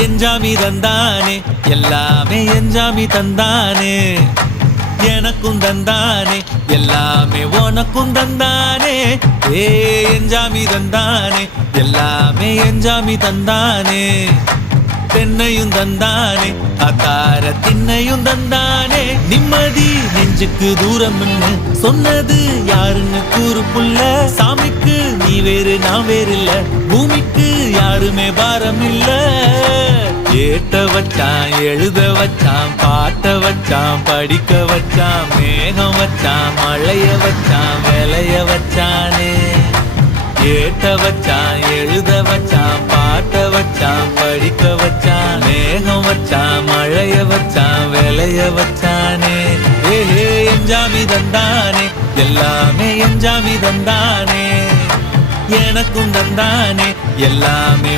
எஞ்சாமி தந்தானே எல்லாமே எஞ்சாமி தந்தானே எனக்கும் தந்தானே எல்லாமே உனக்கும் தந்தானே ஏ எஞ்சாமி தந்தானே எல்லாமே எஞ்சாமி தந்தானே தென்னையும் தந்தானே அக்கார திண்ணையும் தந்தானே நிம்மதி நெஞ்சுக்கு தூரம் சொன்னது யாருன்னு கூறு புள்ள சாமிக்கு நீ வேறு நான் வேறு இல்ல பூமிக்கு யாருமே பாரம் இல்ல ஏட்ட வச்சான் எழுத வச்சான் பாட்ட வச்சான் படிக்க வச்சான் மேகம் வச்சான் மழைய வச்சான் விளைய வச்சானே ஏட்ட வச்சான் எழுத வச்சான் பாட்ட வச்சான் படிக்க வச்சான் மேகம் வச்சான் மழைய வச்சான் விளைய வச்சானே ஏஹே எஞ்சாமி தந்தானே எல்லாமே எஞ்சாமி தந்தானே எனக்கும் தந்தானே எல்லாமே